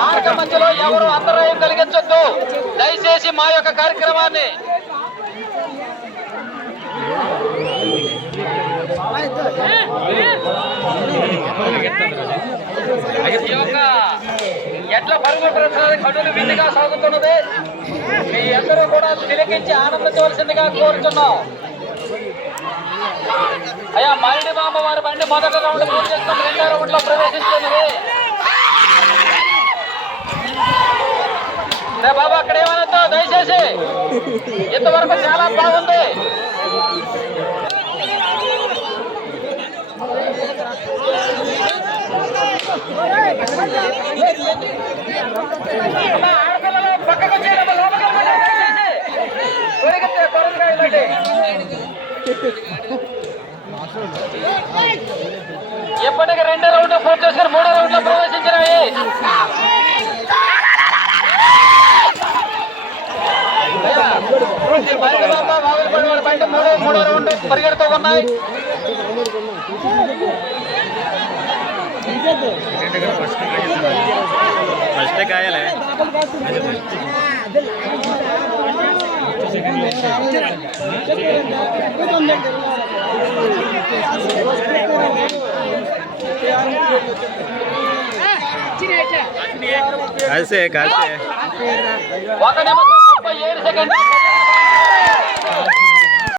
మార్గ మధ్యలో ఎవరు అంతరాయం కలిగించొద్దు. దయచేసి మా యొక్క కార్యక్రమాన్ని ఈ యొక్క ఎట్ల పరుగు ప్రసాదం కడులు విందుగా సాగుతున్నది. మీ అందరూ కూడా తిలకించి ఆనందించవలసిందిగా కోరుతున్నాం మొదటి రౌండ్ పూర్తి చేసుకుని రెండో రౌండ్లో ప్రవేశిస్తున్నది. రే బాబా అక్కడ ఏమనొద్దు దయచేసి. ఇంతవరకు చాలా బాగుంది. ఆడపిల్లలు పక్కకు చేయడం అమ్మా, లోపలికి పరిగెత్తే, త్వరగా వెళ్ళండి. ఇప్పటికి రెండో రౌండ్ పూర్తి చేసుకుని మూడో రౌండ్లో ప్రవేశించినవి. బండి మూడో మూడో రౌండ్ పరిగెడుతూ ఉన్నాయి ఫస్ట్ కాయలే కలిసే కలిసే ఒక నిమిషం ముప్పై ఏడు సెకండ్